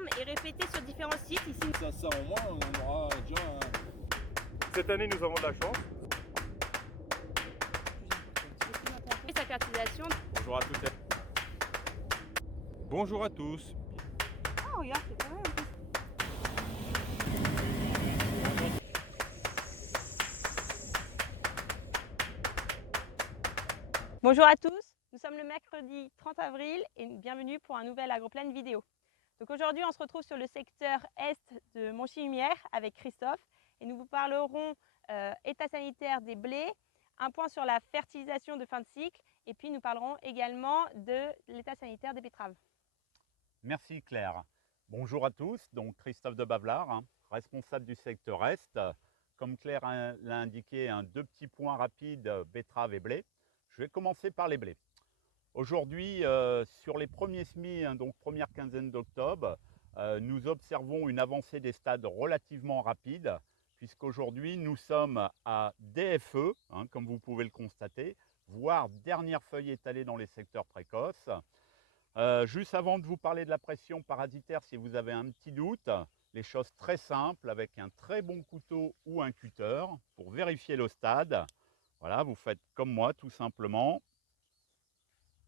forme et répétée sur différents sites. Ici, Ça au moins, on aura déjà Cette année, nous avons de la chance. sa fertilisation. Bonjour à toutes. Bonjour à tous. Ah, regarde, c'est pas mal. Bonjour à tous, nous sommes le mercredi 30 avril et bienvenue pour un nouvel AgroPlane vidéo. Donc aujourd'hui, on se retrouve sur le secteur est de Montchy-Lumière avec Christophe et nous vous parlerons état sanitaire des blés, un point sur la fertilisation de fin de cycle et puis nous parlerons également de l'état sanitaire des betteraves. Merci Claire. Bonjour à tous, donc Christophe de Bavlar, responsable du secteur Est. Comme Claire l'a indiqué, deux petits points rapides, betteraves et blé. Je vais commencer par les blés. Aujourd'hui, sur les premiers semis, donc première quinzaine d'octobre, nous observons une avancée des stades relativement rapide, puisqu'aujourd'hui nous sommes à DFE, comme vous pouvez le constater, voire dernière feuille étalée dans les secteurs précoces. Juste avant de vous parler de la pression parasitaire, si vous avez un petit doute, les choses très simples avec un très bon couteau ou un cutter pour vérifier le stade. Voilà, vous faites comme moi tout simplement.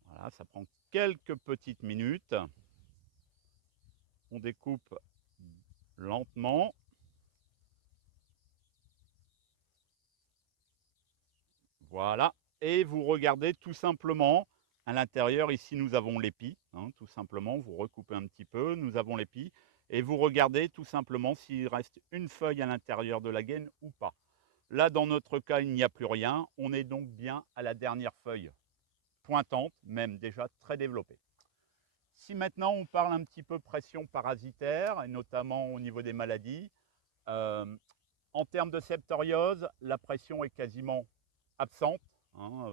Voilà, ça prend quelques petites minutes. On découpe lentement. Voilà, et vous regardez tout simplement à l'intérieur. Ici, nous avons l'épi, tout simplement. Vous recoupez un petit peu, nous avons l'épi. Et vous regardez tout simplement s'il reste une feuille à l'intérieur de la gaine ou pas. Là, dans notre cas, il n'y a plus rien. On est donc bien à la dernière feuille pointante, même déjà très développée. Si maintenant on parle un petit peu pression parasitaire, et notamment au niveau des maladies, en termes de septoriose, la pression est quasiment absente,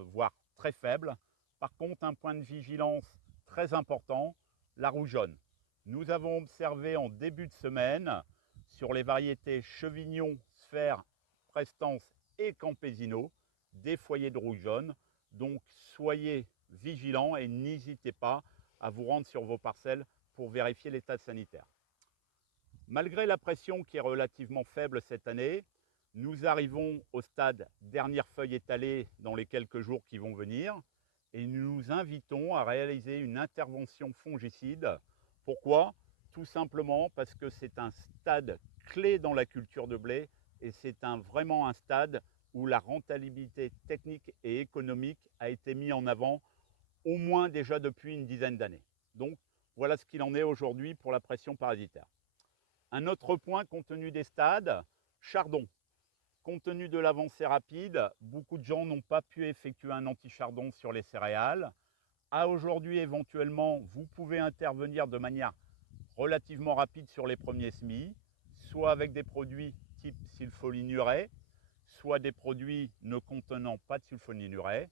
voire très faible. Par contre, un point de vigilance très important, la rougeonne. Nous avons observé en début de semaine sur les variétés Chevignon, Sphère, Prestance et Campesino des foyers de rougeonne. Donc soyez vigilants et n'hésitez pas à vous rendre sur vos parcelles pour vérifier l'état sanitaire. Malgré la pression qui est relativement faible cette année, nous arrivons au stade dernière feuille étalée dans les quelques jours qui vont venir et nous nous invitons à réaliser une intervention fongicide. Pourquoi? Tout simplement parce que c'est un stade clé dans la culture de blé et c'est vraiment un stade où la rentabilité technique et économique a été mise en avant au moins déjà depuis une dizaine d'années. Donc voilà ce qu'il en est aujourd'hui pour la pression parasitaire. Un autre point compte tenu des stades, chardon. Compte tenu de l'avancée rapide, beaucoup de gens n'ont pas pu effectuer un anti-chardon sur les céréales. À aujourd'hui, éventuellement, vous pouvez intervenir de manière relativement rapide sur les premiers semis, soit avec des produits type sulfonylurea, soit des produits ne contenant pas de sulfonylurea.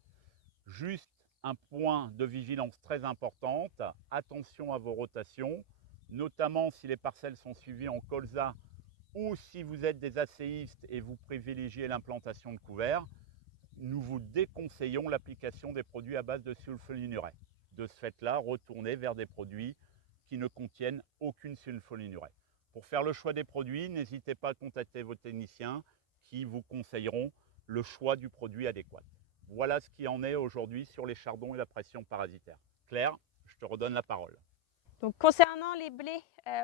Juste un point de vigilance très importante, attention à vos rotations, notamment si les parcelles sont suivies en colza ou si vous êtes des asséistes et vous privilégiez l'implantation de couverts, nous vous déconseillons l'application des produits à base de sulfonylurea. De ce fait-là, retournez vers des produits qui ne contiennent aucune sulfonylurea. Pour faire le choix des produits, n'hésitez pas à contacter vos techniciens qui vous conseilleront le choix du produit adéquat. Voilà ce qui en est aujourd'hui sur les chardons et la pression parasitaire. Claire, je te redonne la parole. Donc, concernant les blés,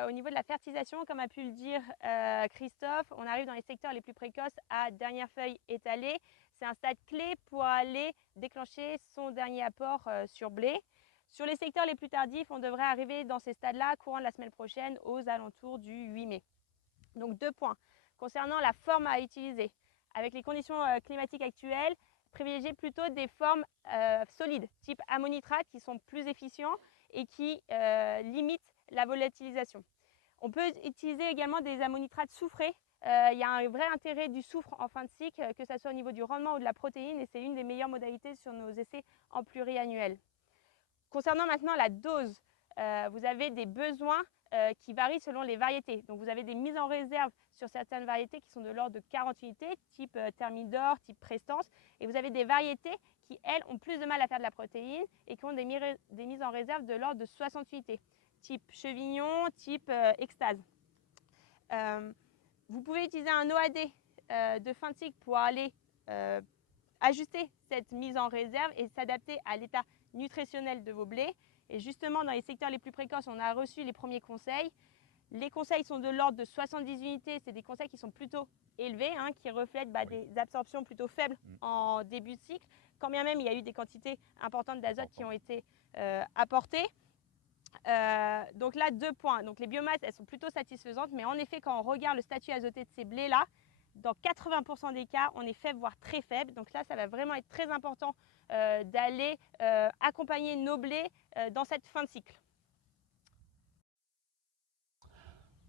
au niveau de la fertilisation, comme a pu le dire Christophe, on arrive dans les secteurs les plus précoces à dernière feuille étalée. C'est un stade clé pour aller déclencher son dernier apport sur blé. Sur les secteurs les plus tardifs, on devrait arriver dans ces stades-là courant de la semaine prochaine aux alentours du 8 mai. Donc 2 points. Concernant la forme à utiliser, avec les conditions climatiques actuelles, privilégiez plutôt des formes solides, type ammonitrate, qui sont plus efficients et qui limitent la volatilisation. On peut utiliser également des ammonitrates soufrés. Il y a un vrai intérêt du soufre en fin de cycle, que ce soit au niveau du rendement ou de la protéine, et c'est une des meilleures modalités sur nos essais en pluriannuel. Concernant maintenant la dose, vous avez des besoins qui varient selon les variétés. Donc vous avez des mises en réserve sur certaines variétés qui sont de l'ordre de 40 unités, type Thermidor, type Prestance. Et vous avez des variétés qui, elles, ont plus de mal à faire de la protéine et qui ont des mises en réserve de l'ordre de 60 unités, type chevignon, type extase. Vous pouvez utiliser un OAD de fin de cycle pour aller ajuster cette mise en réserve et s'adapter à l'état nutritionnel de vos blés. Et justement, dans les secteurs les plus précoces, on a reçu les premiers conseils. Les conseils sont de l'ordre de 70 unités. C'est des conseils qui sont plutôt élevés, hein, qui reflètent des absorptions plutôt faibles en début de cycle. Quand bien même, il y a eu des quantités importantes d'azote qui ont été apportées. Donc là, 2 points. Donc les biomasses, elles sont plutôt satisfaisantes. Mais en effet, quand on regarde le statut azoté de ces blés-là, dans 80% des cas, on est faible, voire très faible. Donc là, ça va vraiment être très important d'aller accompagner nos blés dans cette fin de cycle.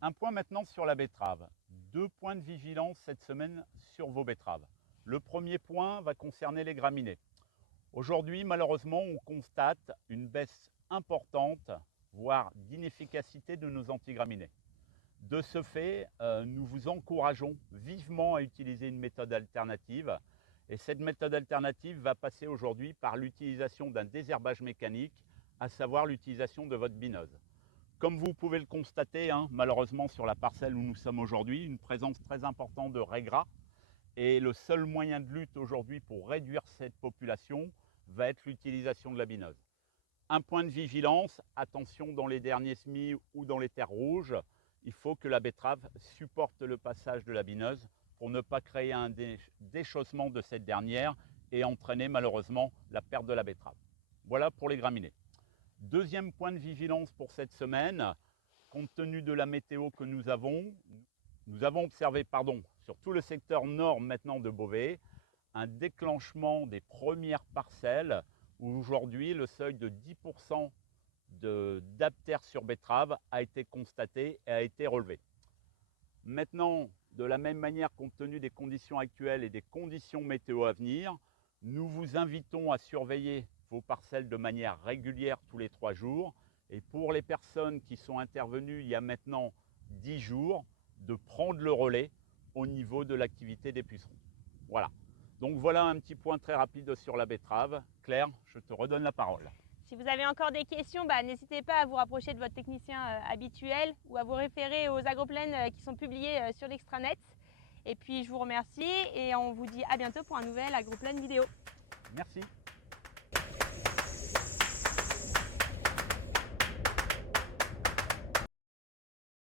Un point maintenant sur la betterave. 2 points de vigilance cette semaine sur vos betteraves. Le premier point va concerner les graminées. Aujourd'hui, malheureusement, on constate une baisse importante, voire d'inefficacité de nos antigraminées. De ce fait, nous vous encourageons vivement à utiliser une méthode alternative. Et cette méthode alternative va passer aujourd'hui par l'utilisation d'un désherbage mécanique, à savoir l'utilisation de votre bineuse. Comme vous pouvez le constater, malheureusement sur la parcelle où nous sommes aujourd'hui, une présence très importante de raies gras. Et le seul moyen de lutte aujourd'hui pour réduire cette population va être l'utilisation de la bineuse. Un point de vigilance, attention dans les derniers semis ou dans les terres rouges, il faut que la betterave supporte le passage de la bineuse pour ne pas créer un déchaussement de cette dernière et entraîner malheureusement la perte de la betterave. Voilà pour les graminées. Deuxième point de vigilance pour cette semaine, compte tenu de la météo que nous avons observé sur tout le secteur nord maintenant de Beauvais, un déclenchement des premières parcelles où aujourd'hui le seuil de 10% d'aptère sur betterave a été constaté et a été relevé. Maintenant, de la même manière, compte tenu des conditions actuelles et des conditions météo à venir, nous vous invitons à surveiller vos parcelles de manière régulière tous les 3 jours. Et pour les personnes qui sont intervenues il y a maintenant 10 jours, de prendre le relais au niveau de l'activité des pucerons. Voilà. Donc voilà un petit point très rapide sur la betterave. Claire, je te redonne la parole. Si vous avez encore des questions, n'hésitez pas à vous rapprocher de votre technicien habituel ou à vous référer aux agroplaines qui sont publiés sur l'extranet. Et puis je vous remercie et on vous dit à bientôt pour un nouvel agroplane vidéo. Merci.